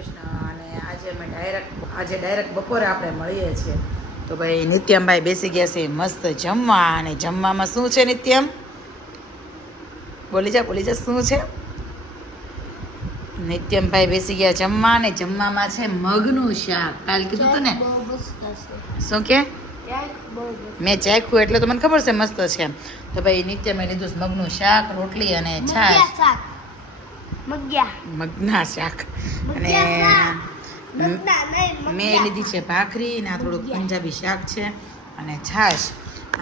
કૃષ્ણ. અને આજે ડાયરેક્ટ બપોરે આપણે મળીએ છીએ. તો ભાઈ નિત્યમભાઈ બેસી ગયા છે મસ્ત જમવા. અને જમવામાં શું છે નિત્યમ? બોલી જા શું છે? નિત્યમભાઈ બેસી ગયા જમવા. અને જમવામાં છે મગનું શાક. કાલ કીધું હતું ને શું કે મેં ચાખ્યું એટલે તો મને ખબર છે મસ્ત છે. તો ભાઈ નિત્યમે લીધું મગનું શાક, રોટલી અને છાશ. મગના શાક. અને મેં લીધી છે ભાખરી ને આ થોડુંક પંજાબી શાક છે અને છાશ.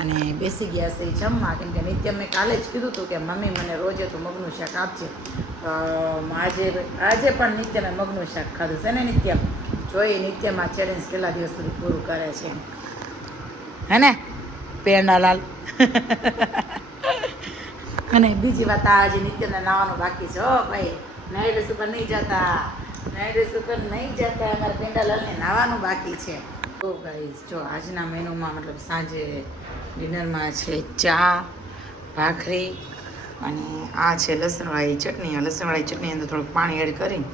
અને બેસી ગયા છે જમવા. કેમ કે નિત્યમ મેં કાલે જ કીધું હતું કે મમ્મી મને રોજે તો મગનું શાક આપજે. આજે પણ નિત્યમે મગનું શાક ખાધું છે ને નિત્યમ? જોઈ નિત્યમ આ ચેલેન્જ કેટલા દિવસ સુધી પૂરું કરે છે હે ને પેરનાલાલ. અને બીજી વાત આજે નિત્યને નાવાનું બાકી છે. હો ભાઈ, નાઈટ ડ્રેસ ઉપર નહીં જતા, અમારા પેંડાલાલને નાવાનું બાકી છે. તો ગાઈસ જો આજના મેનુમાં મતલબ સાંજે ડિનરમાં છે ચા, ભાખરી અને આ છે લસણવાળી ચટણી. આ લસણવાળી ચટણી અંદર થોડુંક પાણી એડ કરી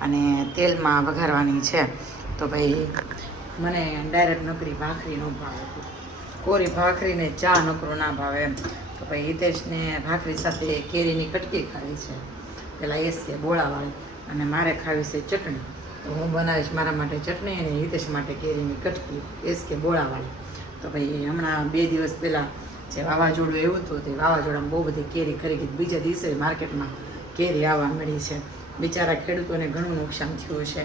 અને તેલમાં વઘારવાની છે. તો ભાઈ મને ડાયરેક્ટ નકરી ભાખરી ન ભાવે, કોરી ભાખરીને ચા નકરો ના ભાવે એમ. તો ભાઈ હિતેશને ભાખરી સાથે કેરીની કટકી ખાવી છે, પેલા એસ કે બોળાવાળી, અને મારે ખાવી છે ચટણી. તો હું બનાવીશ મારા માટે ચટણી અને હિતેશ માટે કેરીની કટકી એસ કે બોળાવાળી. તો ભાઈ હમણાં 2 દિવસ પહેલાં જે વાવાઝોડું એવું હતું તે વાવાઝોડામાં બહુ બધી કેરી ખરી ગઈ. બીજા દિવસે માર્કેટમાં કેરી આવવા મળી છે. બિચારા ખેડૂતોને ઘણું નુકસાન થયું છે.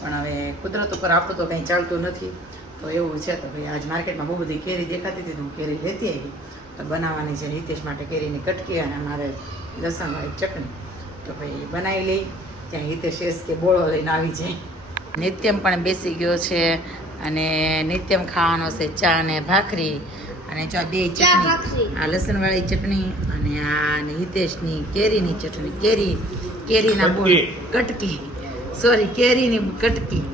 પણ હવે કુદરત ઉપર આપણું તો કંઈ ચાલતું નથી. તો એવું છે. તો ભાઈ આજ માર્કેટમાં બહુ બધી કેરી દેખાતી હતી તો હું કેરી લેતી આવી. તો બનાવવાની છે હિતેશ માટે કેરીની કટકી અને અમારે લસણવાળી ચટણી. તો ભાઈ બનાવી લઈ. ત્યાં હિતેશ એસ કે બોળો લઈને આવી જાય. નિત્યમ પણ બેસી ગયો છે અને નિત્યમ ખાવાનો છે ચા અને ભાખરી. અને જો આ બે ચટણી, આ લસણવાળી ચટણી અને આ હિતેશની કેરીની ચટણી, કેરીના બોળ કટકી, સોરી કેરીની કટકી,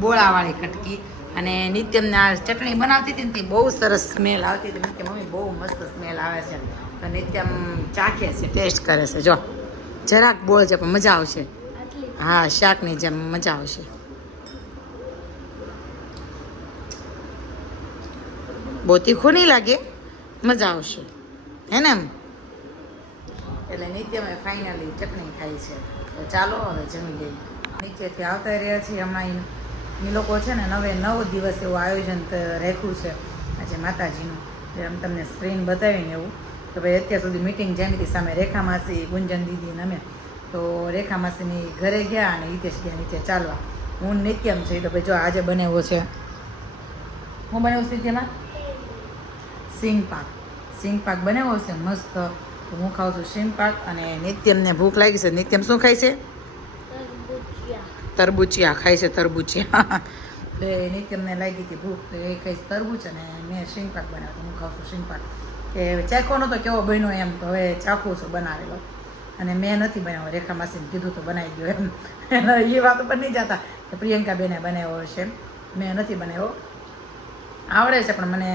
બોળાવાળી કટકી. અને નિત્યમને આ ચટણી બનાવતી હતી ને તે બહુ સરસ સ્મેલ આવતી હતી કે મમ્મી બહુ મસ્ત સ્મેલ આવે છે. તો નિત્યમ ચાખે છે, ટેસ્ટ કરે છે. જો જરાક બોળ છે પણ મજા આવશે. હા, શાકની જેમ મજા આવશે. બહુ તીખું નહીં લાગે, મજા આવશે હે ને એમ. એટલે નિત્યમે ફાઇનલી ચટણી ખાઈ છે. તો ચાલો હવે જમી લઈએ. નીચેથી આવતા રહ્યા છીએ. હમણાં એ લોકો છે ને 9 દિવસ એવું આયોજન રાખ્યું છે આજે માતાજીનું. આમ તમને સ્ક્રીન બતાવીને એવું. તો ભાઈ અત્યાર સુધી મિટિંગ જામી હતી સામે રેખા માસી, ગુંજન દીદી ને અમે. તો રેખા માસીની ઘરે ગયા અને હિતેશ ગયા નીચે ચાલવા. હું નિત્યમ છે. તો ભાઈ જો આજે બનાવ્યો છે, હું બનાવું છું તેમાં સિંગ પાક બનાવ્યો છે મસ્ત. તો હું ખાઉં છું સિંગ પાક. અને નિત્યમને ભૂખ લાગી છે. નિત્યમ શું ખાય છે? તરબૂચિયા ખાય છે, તરબૂચિયા. તો નિત્યમને લાગી હતી ભૂખ તો એ ખાઈશ તરબૂચ અને મેં સિંગ પાક બનાવ્યો. હું ખાઉં છું સિંગ પાક. કે ચાખો નહોતો કેવો બન્યો એમ. તો હવે ચાખું છું બનાવેલો. અને મેં નથી બનાવ્યો, રેખા માસીને કીધું તો બનાવી ગયો એમ. એ વાતો પર નહીં જતા કે પ્રિયંકા બેને બનાવ્યો હશે. મેં નથી બનાવ્યો, આવડે છે પણ મને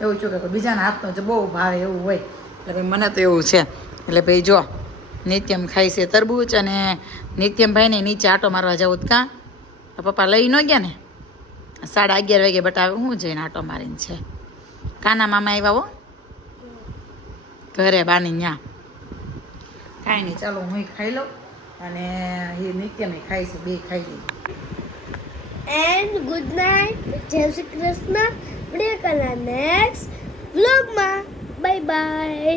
એવું છું કે બીજાના હાથનો જ બહુ ભાવે એવું હોય. એટલે ભાઈ મને તો એવું છે. એટલે ભાઈ જો નિત્યમ ખાય છે તરબૂચ. અને નિત્યમભાઈને નીચે આટો મારવા જવું કાં પપ્પા લઈ ન ગયા ને? 11:30 વાગે બટાવે હું જઈને આટો મારીને છે. કાના મામા આવ્યા હો ઘરે બાની ન્યા. કાંઈ નહીં, ચાલો હું ખાઈ લઉં અને એ નિત્યમે ખાઈ છે, બે ખાઈ લઈ. એન્ડ ગુડ નાઇટ, જય શ્રી કૃષ્ણ. વિડીયો કલા નેક્સ્ટ વ્લોગમાં. Bye bye.